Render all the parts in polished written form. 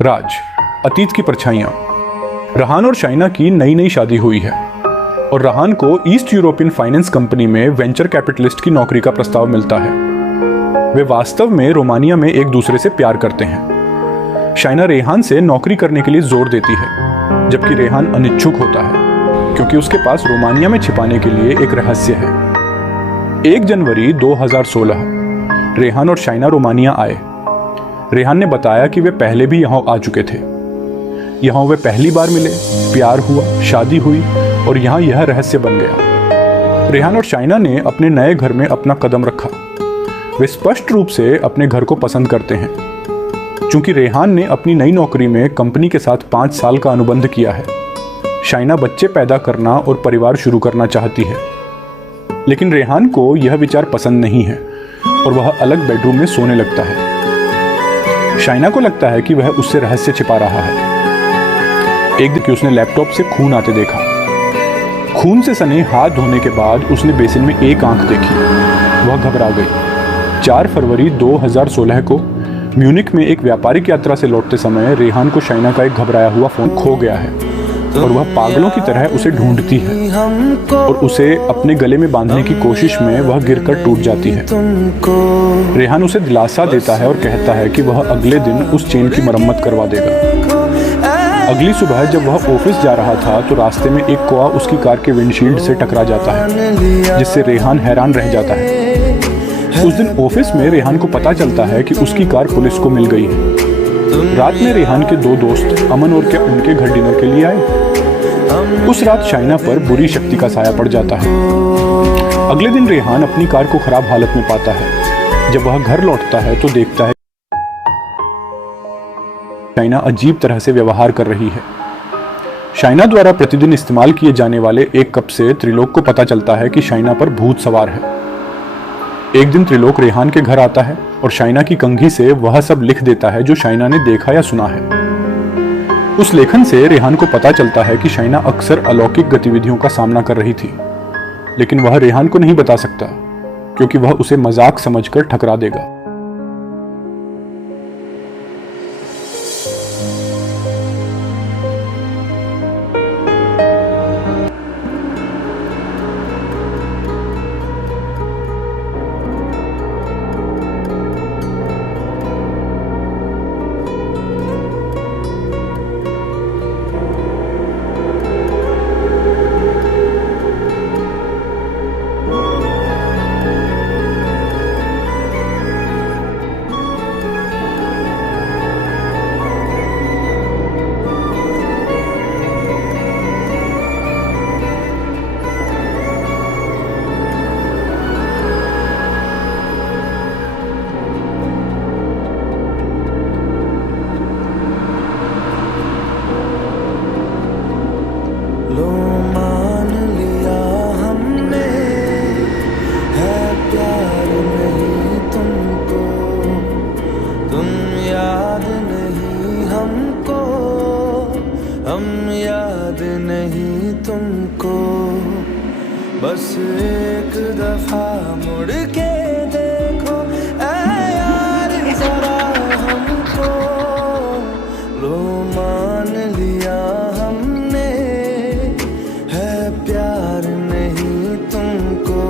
राज, अतीत की परछाइयाँ। रहान और शाइना की नई नई शादी हुई है और रहान को ईस्ट यूरोपियन फाइनेंस कंपनी में वेंचर कैपिटलिस्ट की नौकरी का प्रस्ताव मिलता है। वे वास्तव में रोमानिया में एक दूसरे से प्यार करते हैं। शाइना रेहान से नौकरी करने के लिए जोर देती है, जबकि रेहान अनिच्छुक होता है क्योंकि उसके पास रोमानिया में छिपाने के लिए एक रहस्य है। 1 जनवरी 2016 रेहान और शाइना रोमानिया आए। रेहान ने बताया कि वे पहले भी यहाँ आ चुके थे। यहाँ वे पहली बार मिले, प्यार हुआ, शादी हुई और यहाँ यह रहस्य बन गया। रेहान और शाइना ने अपने नए घर में अपना कदम रखा। वे स्पष्ट रूप से अपने घर को पसंद करते हैं। चूंकि रेहान ने अपनी नई नौकरी में कंपनी के साथ 5 साल का अनुबंध किया है, शाइना बच्चे पैदा करना और परिवार शुरू करना चाहती है। लेकिन रेहान को यह विचार पसंद नहीं है और वह अलग बेडरूम में सोने लगता है। शाइना को लगता है कि वह उससे रहस्य छिपा रहा है। एक दिन कि उसने लैपटॉप से खून आते देखा। खून से सने हाथ धोने के बाद उसने बेसिन में एक आंख देखी। वह घबरा गई। 4 फरवरी 2016 को म्यूनिक में एक व्यापारिक यात्रा से लौटते समय रेहान को शाइना का एक घबराया हुआ फोन खो गया है और वह पागलों की तरह उसे ढूंढती है और उसे अपने गले में बांधने की कोशिश में वह गिरकर टूट जाती है। रेहान उसे दिलासा देता है और कहता है कि वह अगले दिन उस चेन की मरम्मत करवा देगा। अगली सुबह जब वह ऑफिस जा रहा था तो रास्ते में एक कौवा उसकी कार के विंडशील्ड से टकरा जाता है, जिससे रेहान हैरान रह जाता है। उस दिन ऑफिस में रेहान को पता चलता है कि उसकी कार पुलिस को मिल गई है। रात में रेहान के 2 दोस्त अमन और क्या उनके घर डिनर के लिए आए। उस रात शाइना पर बुरी शक्ति का साया पड़ जाता है। अगले दिन रेहान अपनी कार को खराब हालत में पाता है। जब वह घर लौटता है तो देखता है शाइना अजीब तरह से व्यवहार कर रही है। शाइना द्वारा प्रतिदिन इस्तेमाल किए जाने वाले एक कप से त्रिलोक को पता चलता है कि शाइना पर भूत सवार है। एक दिन त्रिलोक रेहान के घर आता है और शाइना की कंघी से वह सब लिख देता है जो शाइना ने देखा या सुना है। उस लेखन से रेहान को पता चलता है कि शाइना अक्सर अलौकिक गतिविधियों का सामना कर रही थी, लेकिन वह रेहान को नहीं बता सकता क्योंकि वह उसे मजाक समझकर ठकरा देगा। लो मान लिया हमने, है प्यार नहीं तुमको, तुम याद नहीं हमको, हम याद नहीं तुमको। बस एक दफा मुड़ के देखो ऐ यार जरा हमको। लो मान लिया हमने, है प्यार नहीं तुमको।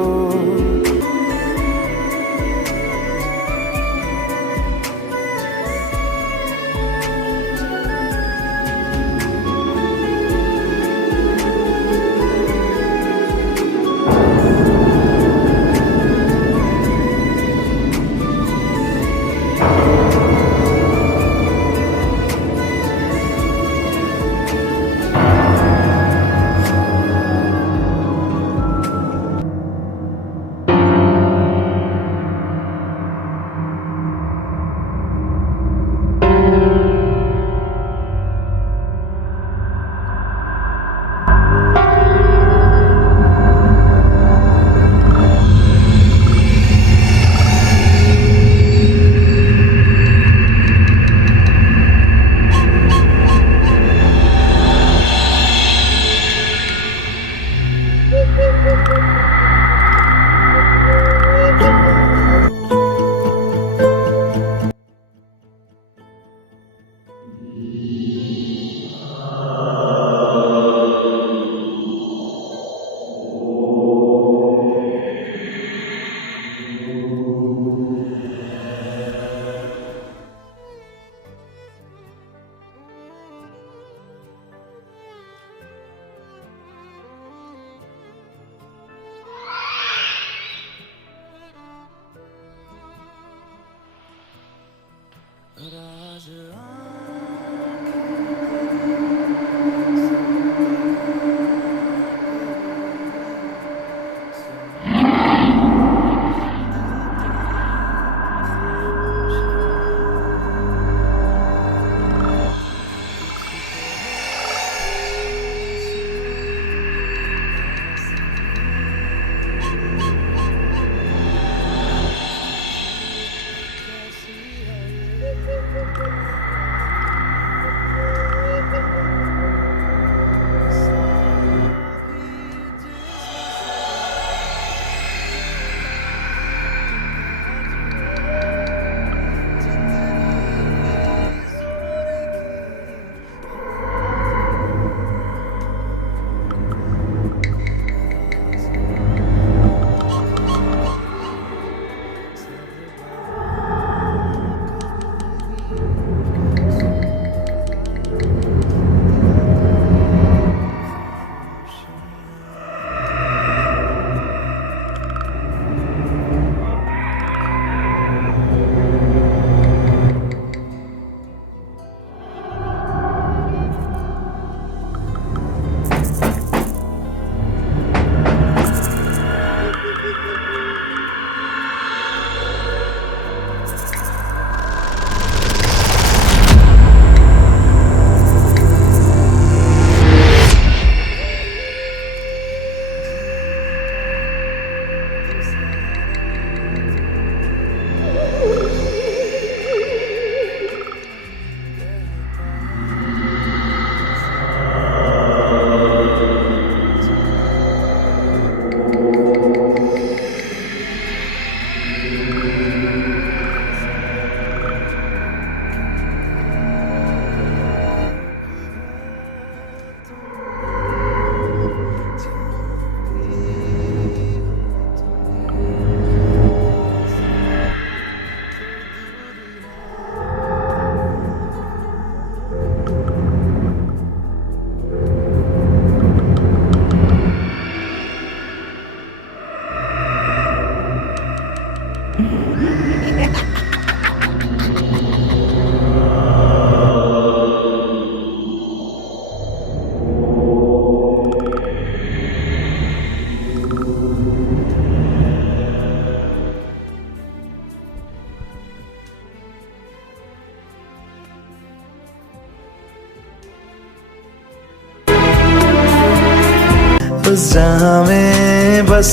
उस जहां में बस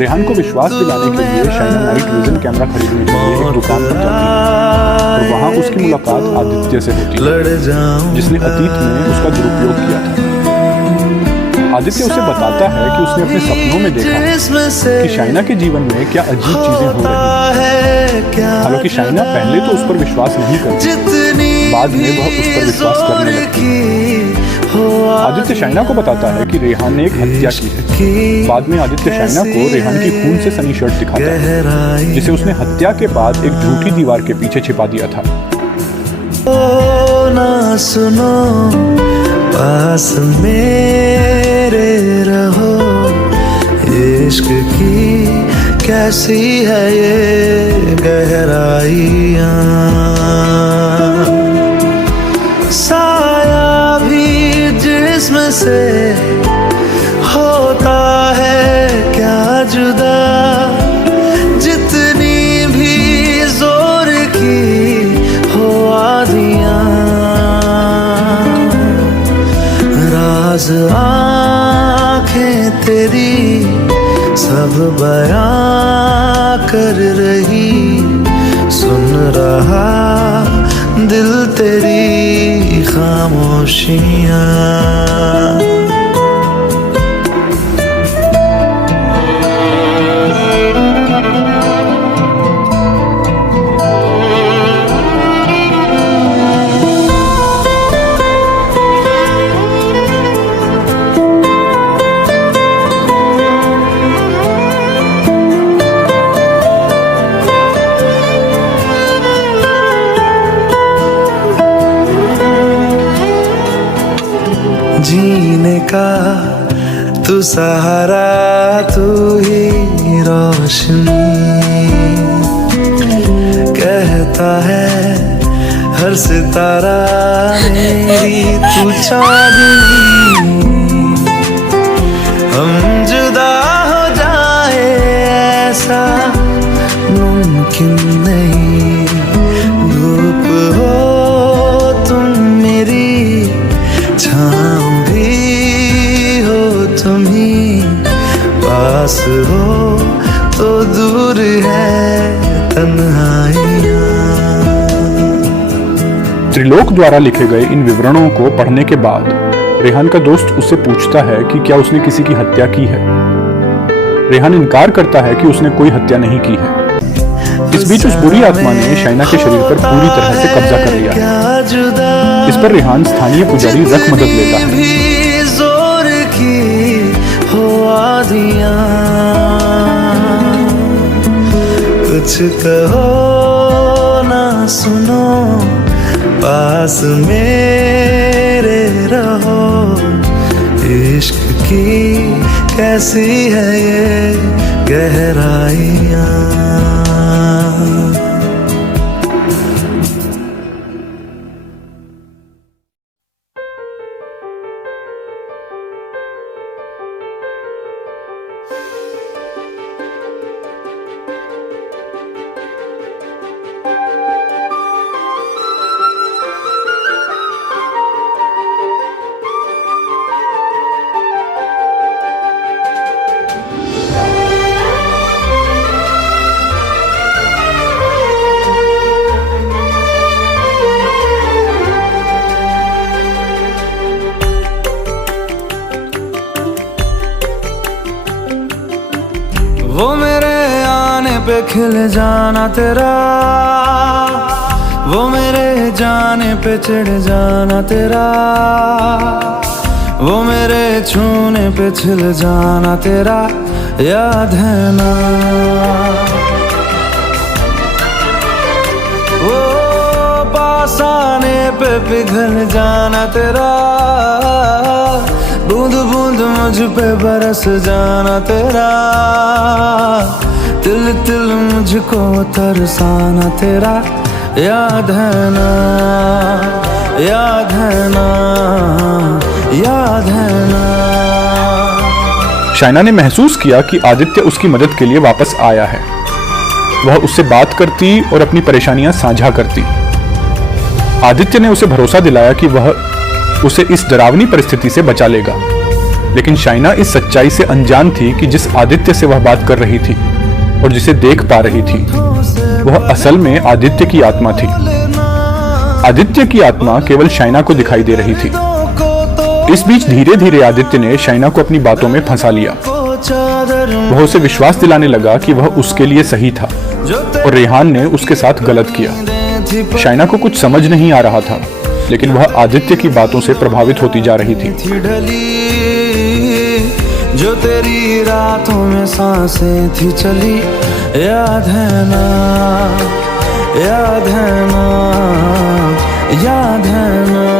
रेहान को विश्वास दिलाने के लिए शाइना नाइट विजन कैमरा खरीदने के लिए एक दुकान पर जाती है और वहाँ उसकी मुलाकात आदित्य से होती है, जिसने अतीत में उसका दुरुपयोग किया था। आदित्य उसे बताता है कि उसने अपने सपनों में देखा कि शाइना के जीवन में क्या अजीब चीजें हो रही हैं। हालांकि शाइना पहले तो उस पर विश्वास नहीं करती, बाद में वह उस पर विश्वास करने लगती। आदित्य शाइना को बताता है कि रेहान ने एक हत्या की है। बाद में आदित्य शाइना को रेहान की खून से सनी शर्ट दिखाता है, जिसे उसने हत्या के बाद एक झूठी दीवार के पीछे छिपा दिया था। ओ ना सुनो, पास मेरे रहो, इश्क की कैसी है ये गहराइयाँ। साया भी जिस्म से होता है क्या जुदा, जितनी भी जोर की हो आदियाँ। राज आँखें तेरी सब बयां कर रही, सुन रहा दिल तेरी खामोशियाँ। जीने का तू सहारा, तू ही रोशनी, कहता है हर सितारा मेरी तू चांदनी। हम जुदा हो जाए ऐसा मुमकिन नहीं, धूप हो तुम मेरी, छाँव भी हो तुम ही, पास हो तो दूर है तन्हाइयाँ। त्रिलोक द्वारा लिखे गए इन विवरणों को पढ़ने के बाद रेहान का दोस्त उससे पूछता है कि क्या उसने किसी की हत्या की है। रेहान इनकार करता है कि उसने कोई हत्या नहीं की है। इस बीच उस बुरी आत्मा ने शाइना के शरीर पर पूरी तरह से कब्जा कर लिया है। इस पर रेहान स्थानीय पुजारी रख मदद लेता है। जोर की हो आदियाँ, कुछ कहो ना सुनो, पास मेरे रहो, इश्क की कैसी है ये गहराइयाँ। वो मेरे आने पे खिल जाना तेरा, वो मेरे जाने पे चिढ़ जाना तेरा, वो मेरे छूने पे छिल जाना तेरा, याद है ना। वो पास आने पे पिघल जाना तेरा, बूंद बूंद मुझ पे बरस जाना तेरा, तिल तिल मुझको तरसाना तेरा, याद है ना, याद है ना, याद है ना। शाइना ने महसूस किया कि आदित्य उसकी मदद के लिए वापस आया है। वह उससे बात करती और अपनी परेशानियां साझा करती। आदित्य ने उसे भरोसा दिलाया कि वह उसे इस डरावनी परिस्थिति से बचा लेगा। लेकिन शाइना इस सच्चाई से अनजान थी कि जिस आदित्य से वह बात कर रही थी और जिसे देख पा रही थी वह असल में आदित्य की आत्मा थी। आदित्य की आत्मा केवल शाइना को दिखाई दे रही थी। इस बीच धीरे धीरे आदित्य ने शाइना को अपनी बातों में फंसा लिया। वह उसे विश्वास दिलाने लगा कि वह उसके लिए सही था और रेहान ने उसके साथ गलत किया। शाइना को कुछ समझ नहीं आ रहा था, लेकिन वह आदित्य की बातों से प्रभावित होती जा रही थी। जो तेरी रातों में सांसें थी चली, याद है ना, याद है ना, याद है ना।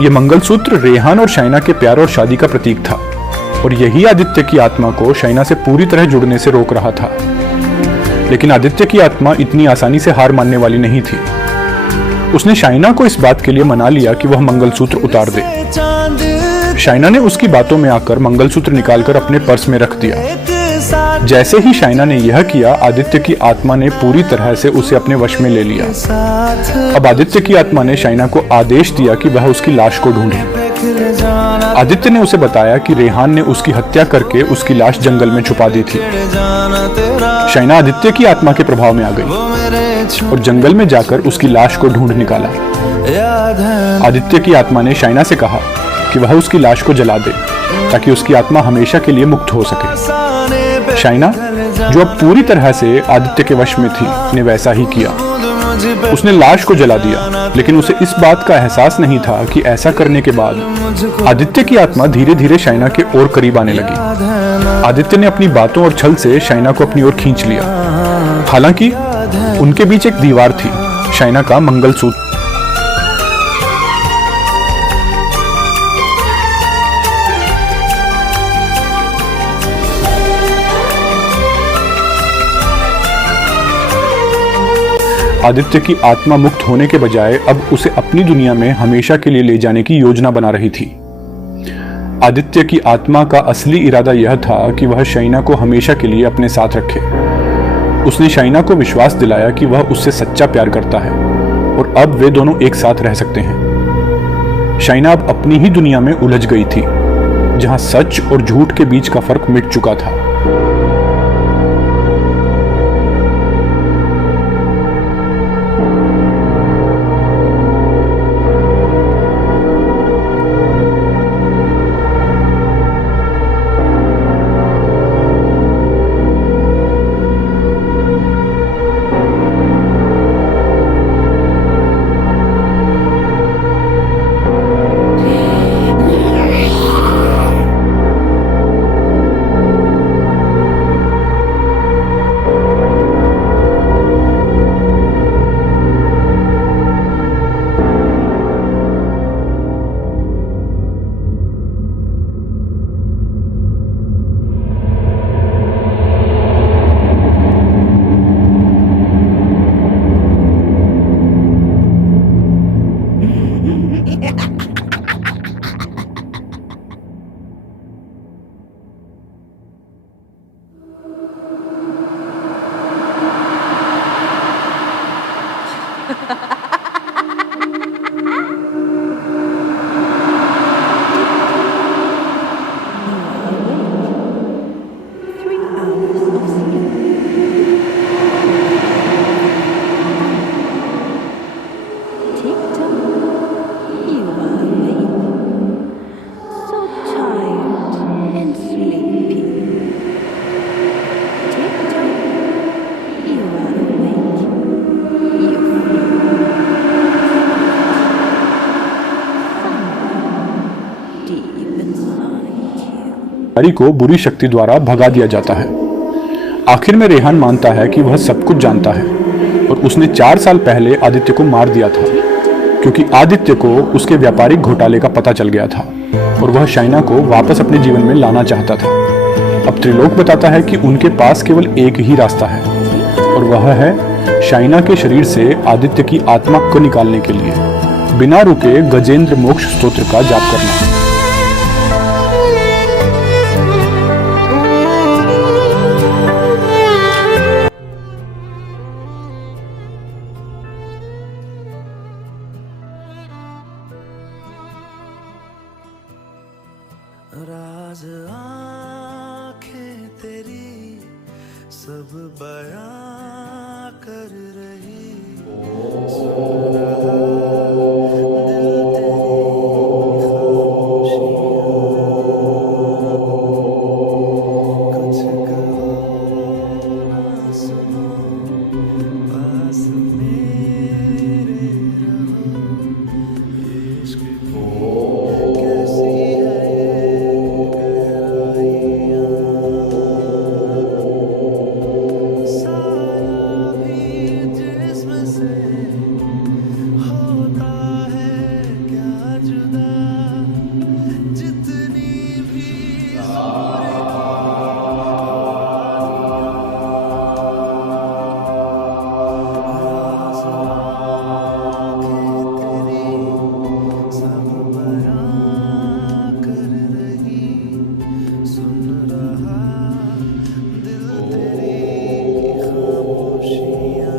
ये मंगलसूत्र रेहान और शाइना के प्यार और शादी का प्रतीक था और यही आदित्य की आत्मा को शाइना से पूरी तरह जुड़ने से रोक रहा था। लेकिन आदित्य की आत्मा इतनी आसानी से हार मानने वाली नहीं थी। उसने शाइना को इस बात के लिए मना लिया कि वह मंगलसूत्र उतार दे। शाइना ने उसकी बातों में आकर मंगलसूत्र निकालकर अपने पर्स में रख दिया। जैसे ही शाइना ने यह किया, आदित्य की आत्मा ने पूरी तरह से उसे अपने वश में ले लिया। अब आदित्य की आत्मा ने शाइना को आदेश दिया कि वह उसकी लाश को ढूंढे। आदित्य ने उसे बताया कि रेहान ने उसकी हत्या करके उसकी लाश जंगल में छुपा दी थी। शाइना आदित्य की आत्मा के प्रभाव में आ गई और जंगल में जाकर उसकी लाश को ढूंढ निकाला। आदित्य की आत्मा ने शाइना से कहा कि वह उसकी लाश को जला दे ताकि उसकी आत्मा हमेशा के लिए मुक्त हो सके। शाइना, जो अब पूरी तरह से आदित्य के वश में थी, ने वैसा ही किया। उसने लाश को जला दिया, लेकिन उसे इस बात का एहसास नहीं था कि ऐसा करने के बाद आदित्य की आत्मा धीरे धीरे शाइना के और करीब आने लगी। आदित्य ने अपनी बातों और छल से शाइना को अपनी ओर खींच लिया। हालांकि उनके बीच एक दीवार थी, शाइना का मंगलसूत्र। आदित्य की आत्मा मुक्त होने के बजाय अब उसे अपनी दुनिया में हमेशा के लिए ले जाने की योजना बना रही थी। आदित्य की आत्मा का असली इरादा यह था कि वह शाइना को हमेशा के लिए अपने साथ रखे। उसने शाइना को विश्वास दिलाया कि वह उससे सच्चा प्यार करता है और अब वे दोनों एक साथ रह सकते हैं। शाइना अब अपनी ही दुनिया में उलझ गई थी, जहां सच और झूठ के बीच का फर्क मिट चुका था। को बुरी शक्ति द्वारा भगा दिया जाता है। आखिर में रेहान मानता है कि वह सब कुछ जानता है और उसने 4 साल पहले आदित्य को मार दिया था, क्योंकि आदित्य को उसके व्यापारिक घोटाले का पता चल गया था और वह शाइना को वापस अपने जीवन में लाना चाहता था। अब त्रिलोक बताता है कि उनके पास केवल एक ही रास्ता है और वह है शाइना के शरीर से आदित्य की आत्मा को निकालने के लिए बिना रुके गजेंद्र मोक्ष स्तोत्र का जाप करना। राज आंखें तेरी सब बयां कर रही, सुन रहा दिल तेरी खामोशियां, कुछ कहो ना सुनो, पास मेरे रहो, इश्क की कैसी है ये गहराइयाँ, साया भी जिस्म से होता है क्या जुदा, जितनी भी जोर राज़ आँखें तेरी सब बयां कर रही, सुन रहा दिल तेरी खामोशियाँ।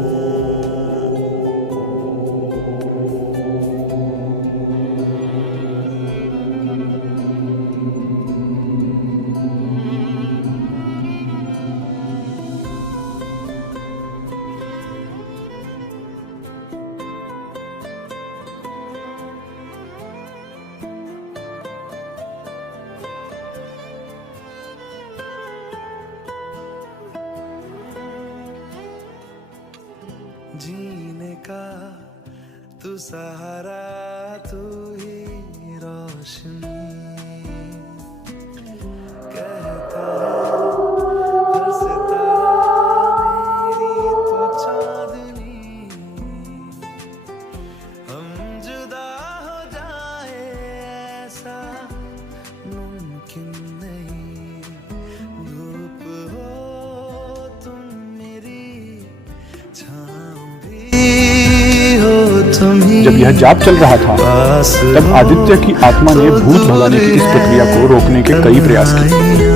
जीने का तू सहारा, तू ही रोशनी, कहता है हर सितारा मेरी तो चांदनी, हम जुदा हो जाए ऐसा मुमकिन नहीं, धूप हो तुम मेरी, छाँव भी हो तुम ही, जब यह जाप चल रहा था पास तब आदित्य की आत्मा ने भूत भगाने की इस प्रक्रिया को रोकने के कई प्रयास किए।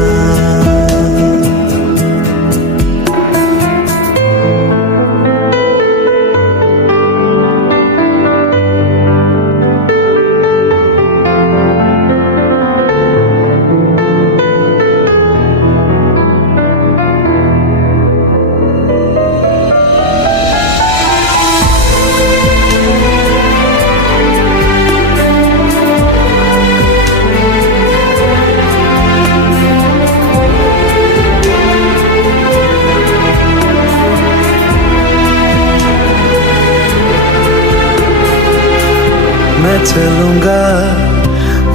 मैं चलूंगा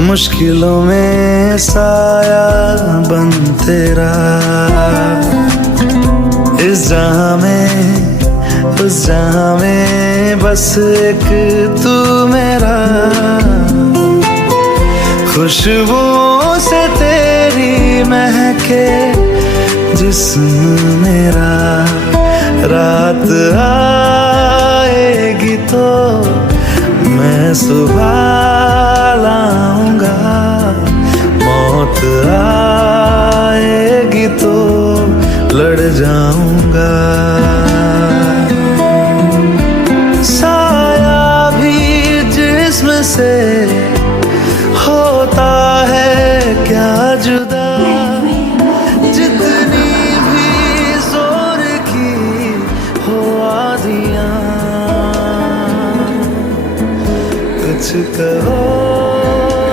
मुश्किलों में साया बन तेरा, इस जहां में उस जहां में बस एक तू मेरा, खुशबुओं से तेरी महके जिस्म मेरा, रात आएगी तो मैं सुबह लाऊंगा, मौत आएगी तो लड़ जाऊंगा, साया भी जिस्म से होता है क्या जुदा, जितनी भी जोर की हो आदियाँ, कुछ कहो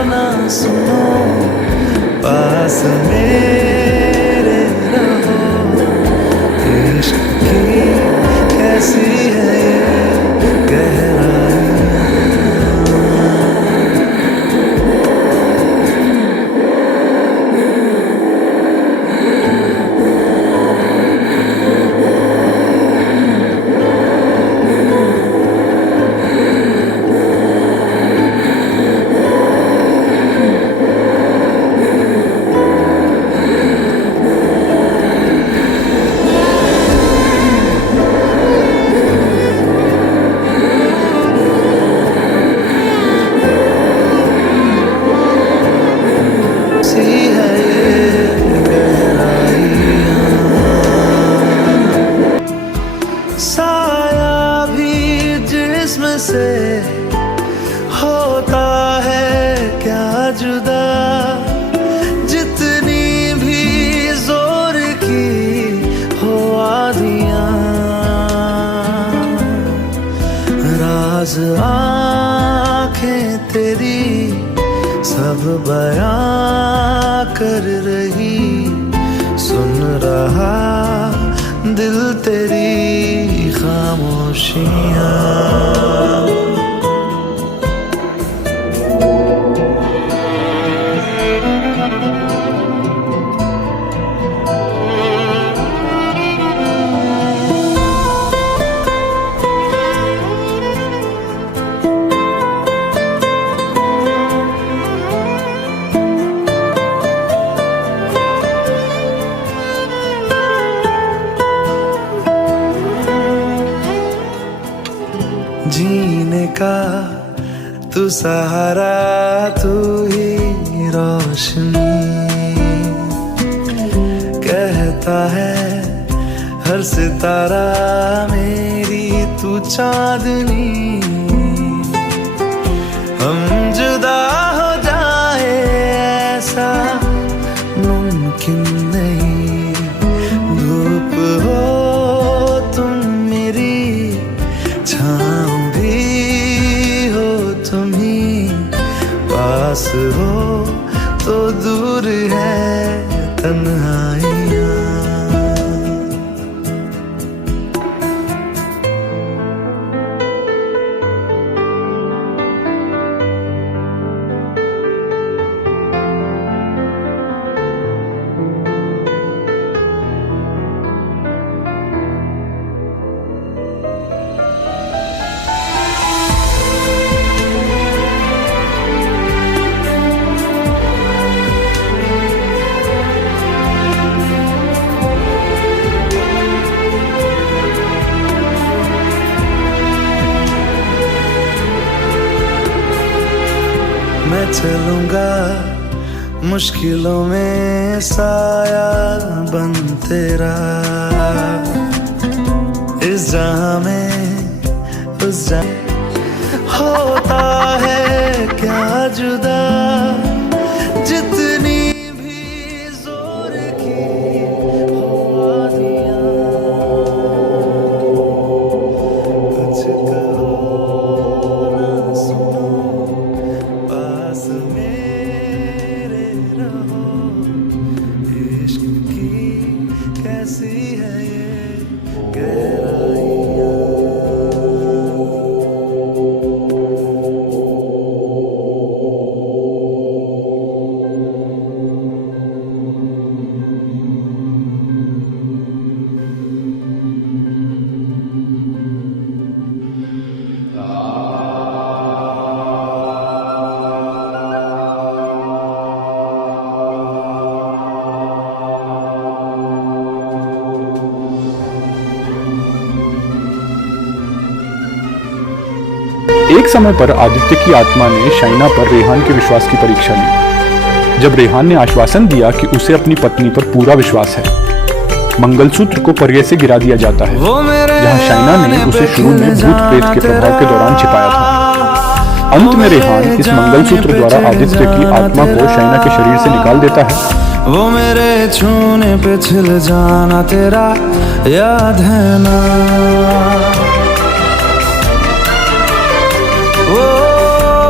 ना सुनो, पास मेरे रहो, इश्क की कैसी है ये गहराइयाँ। सब बयां कर रही, सुन रहा दिल तेरी खामोशियां। जीने का तू सहारा, तू ही रोशनी, कहता है हर सितारा मेरी तू चांदनी। हम जुदा हो जाए ऐसा मुमकिन नहीं, धूप हो तुम मेरी, छाँव पास हो तो दूर है तन्हाइयाँ। मैं चलूंगा मुश्किलों में साया बन तेरा, इस जहां में उस जहां होता है क्या जुदा, जितनी भी जोर की हो आदियां। कुछ कहो ना सुनो, पास मेरे रहो, इश्क की कैसी है ये गहराइयाँ। एक समय पर आदित्य की आत्मा ने शाइना पर रेहान के विश्वास की परीक्षा ली। जब रेहान ने आश्वासन दिया कि उसे अपनी पत्नी पर पूरा विश्वास है, मंगलसूत्र को पर्ये से गिरा दिया जाता है, जहां शाइना ने उसे शुरू में भूत प्रेत के प्रभाव के दौरान छिपाया था। अंत में रेहान इस मंगलसूत्र द्वारा आदित्य की आत्मा को शाइना के शरीर से निकाल देता है। वो मेरे छूने पे छिल जाना तेरा याद है ना, वो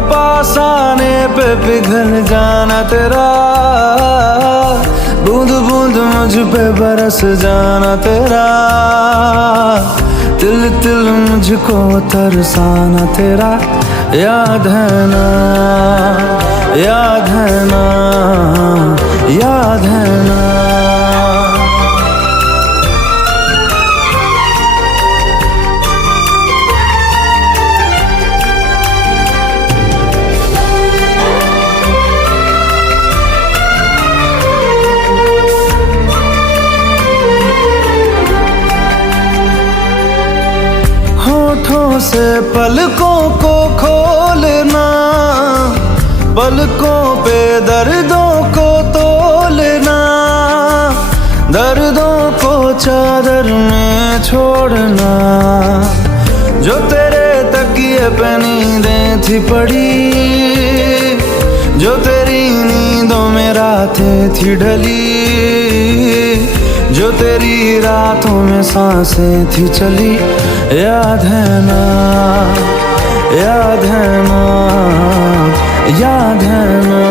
पास आने पे पिघल जाना तेरा, बूंद बूंद मुझ पे बरस जाना तेरा, तिल तिल मुझको तरसाना तेरा याद है ना, याद है ना, याद है ना। होठों से पलकों को खोलना, पलकों पे दर्दों को तोलना, दर्दों को चादर में छोड़ना, जो तेरे तकिए पे नींदें थी पड़ी, जो तेरी नींदों में रातें थी ढली, जो तेरी रातों में सांसें थी चली, याद है ना, याद है ना, याद है ना।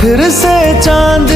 फिर से चांद